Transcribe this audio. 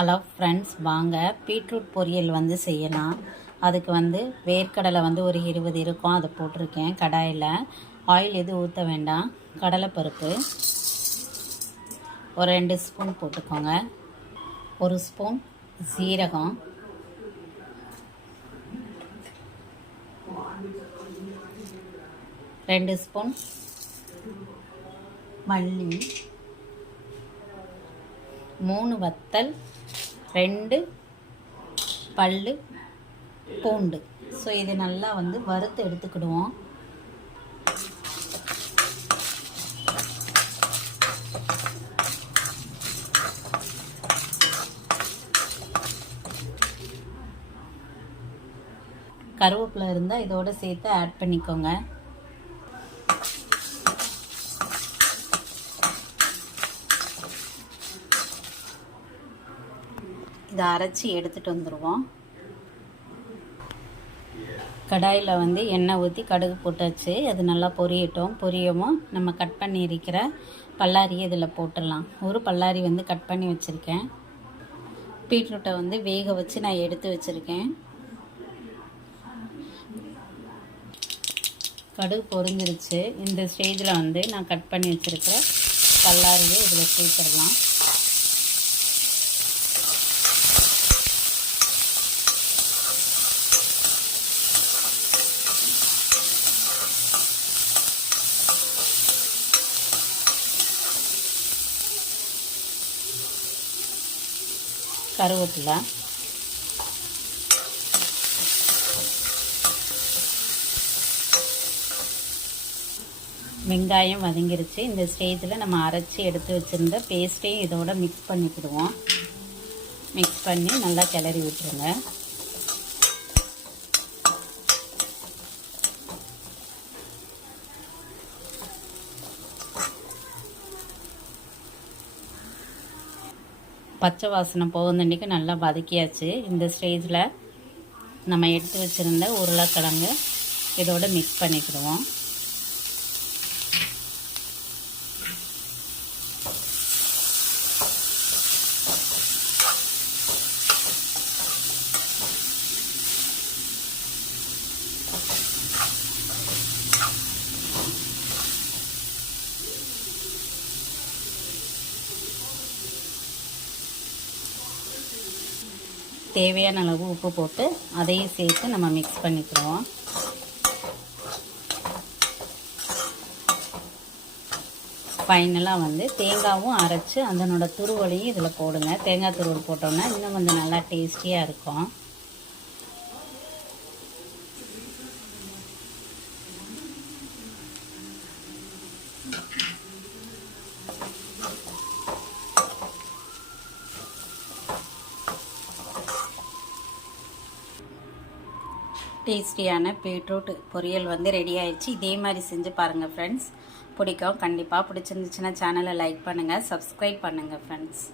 Hello friends, வாங்க beetroot பொரியல் செய்யலாம். அதுக்கு வேர்க்கடலை ஒரு 20 இருக்கும், அதை போட்டிருக்கேன். கடாயில் ஆயில் எதுவும் ஊற்ற வேண்டாம். கடலைப்பருப்பு ஒரு 2 ஸ்பூன் போட்டுக்கோங்க. 1 ஸ்பூன் சீரகம், 2 ஸ்பூன் மல்லி, 3 வத்தல், 2 பல்லு பூண்டு. ஸோ இது நல்லா வறுத்து எடுத்துக்கிடுவோம். கருவேப்பிலை இருந்தால் இதோட சேர்த்து ஆட் பண்ணிக்கோங்க. இதை அரைச்சி எடுத்துகிட்டு வந்துடுவோம். கடாயில் எண்ணெய் ஊற்றி கடுகு போட்டாச்சு. அது நல்லா பொரியவும் நம்ம கட் பண்ணி இருக்கிற பல்லாரியை இதில் போட்டுடலாம். ஒரு பல்லாரி கட் பண்ணி வச்சுருக்கேன். பீட்ரூட்டை வேக வச்சு நான் எடுத்து வச்சுருக்கேன். கடுகு பொரிஞ்சிருச்சு. இந்த ஸ்டேஜில் நான் கட் பண்ணி வச்சுருக்கிற பல்லாரியை இதில் சேர்த்துடலாம். கருவேப்பிலை, வெங்காயம் வதங்கிருச்சு. இந்த ஸ்டேஜில் நம்ம அரைச்சி எடுத்து வச்சுருந்த பேஸ்ட்டையும் இதோட மிக்ஸ் பண்ணிக்கிடுவோம். மிக்ஸ் பண்ணி நல்லா கிளறி விட்டுருங்க. பச்சை வாசனை போகுந்தண்டிக்கு நல்லா வதக்கியாச்சு. இந்த ஸ்டேஜில் நம்ம எடுத்து வச்சுருந்த உருளைக்கிழங்கு இதோட மிக்ஸ் பண்ணிக்கிடுவோம். தேவையான அளவு உப்பு போட்டு அதையும் சேர்த்து நம்ம மிக்ஸ் பண்ணிக்கிறோம். ஃபைனலாக தேங்காயும் அரைச்சி அதனோட துருவலையும் இதில் போடுங்க. தேங்காய் துருவல் போட்டோம்னா இன்னும் கொஞ்சம் நல்லா டேஸ்டியாக இருக்கும். டேஸ்டியான பீட்ரூட் பொரியல் ரெடி ஆயிடுச்சு. இதே மாதிரி செஞ்சு பாருங்கள் ஃப்ரெண்ட்ஸ். பிடிக்கும். கண்டிப்பாக பிடிச்சிருந்துச்சுன்னா சேனலை லைக் பண்ணுங்கள், சப்ஸ்கிரைப் பண்ணுங்கள் ஃப்ரெண்ட்ஸ்.